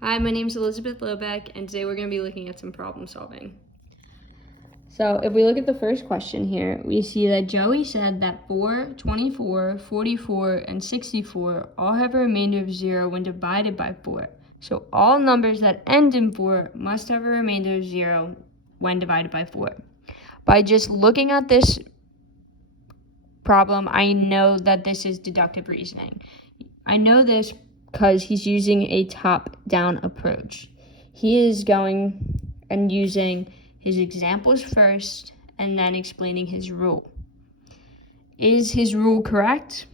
Hi, my name is Elizabeth Lobeck, and today we're going to be looking at some problem solving. So if we look at the first question here, we see that Joey said that 4, 24, 44, and 64 all have a remainder of 0 when divided by 4. So all numbers that end in 4 must have a remainder of 0 when divided by 4. By just looking at this problem, I know that this is deductive reasoning. I know this because he's using a top-down approach. He is going and using his examples first and then explaining his rule. Is his rule correct?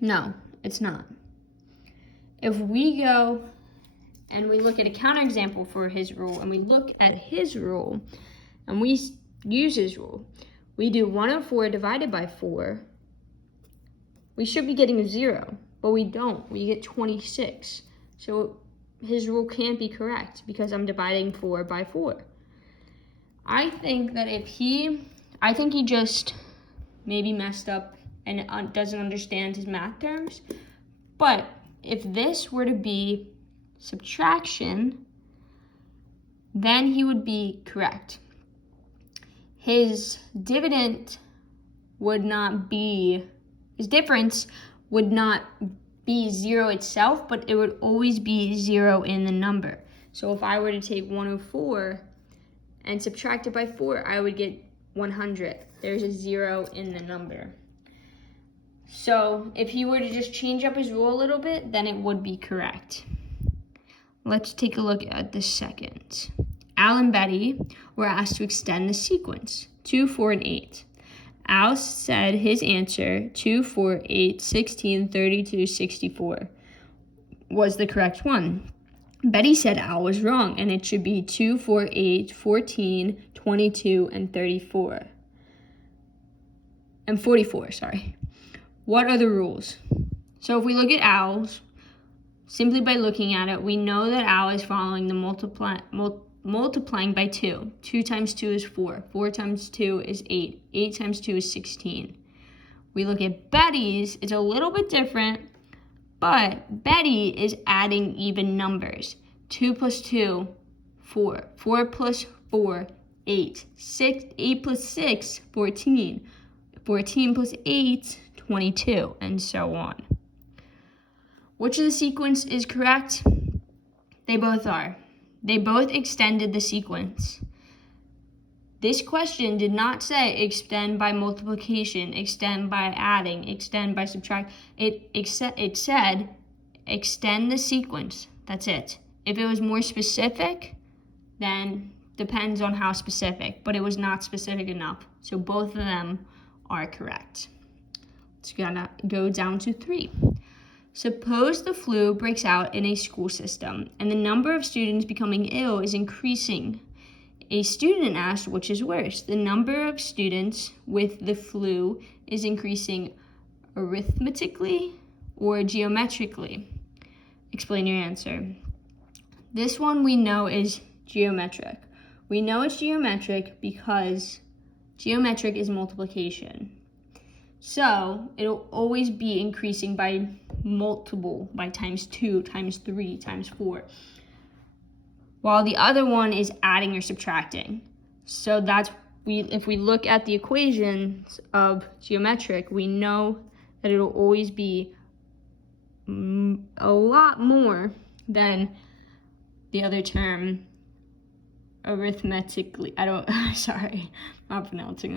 No, it's not. If we go and we look at a counterexample for his rule and we look at his rule and we use his rule, we do 104 divided by 4, we should be getting a 0. But we don't. We get 26. So his rule can't be correct because I'm dividing 4 by 4. I think he just maybe messed up and doesn't understand his math terms. But if this were to be subtraction, then he would be correct. His difference would not be 0 itself, but it would always be 0 in the number. So if I were to take 104 and subtract it by 4, I would get 100. There's a 0 in the number. So if he were to just change up his rule a little bit, then it would be correct. Let's take a look at the second. Al and Betty were asked to extend the sequence, 2, 4, and 8. Al said his answer, 2, 4, 8, 16, 32, 64, was the correct one. Betty said Al was wrong, and it should be 2, 4, 8, 14, 22, and 34. And 44, sorry. What are the rules? So if we look at Al's, simply by looking at it, we know that Al is following the multiplying by 2. 2 times 2 is 4. 4 times 2 is 8. 8 times 2 is 16. We look at Betty's, it's a little bit different, but Betty is adding even numbers. 2 plus 2, 4. 4 plus 4, 8. 8 plus 6, 14. 14 plus 8, 22, and so on. Which of the sequence is correct? They both are. They both extended the sequence. This question did not say extend by multiplication, extend by adding, extend by subtract. It said extend the sequence. That's it. If it was more specific, then depends on how specific, but it was not specific enough. So both of them are correct. Let's go down to 3. Suppose the flu breaks out in a school system and the number of students becoming ill is increasing. A student asked which is worse. The number of students with the flu is increasing arithmetically or geometrically. Explain your answer. This one we know is geometric. We know it's geometric because geometric is multiplication. So it'll always be increasing by multiple, by times 2, times 3, times 4. While the other one is adding or subtracting. So if we look at the equations of geometric, we know that it'll always be a lot more than the other term arithmetically. Sorry, I'm not pronouncing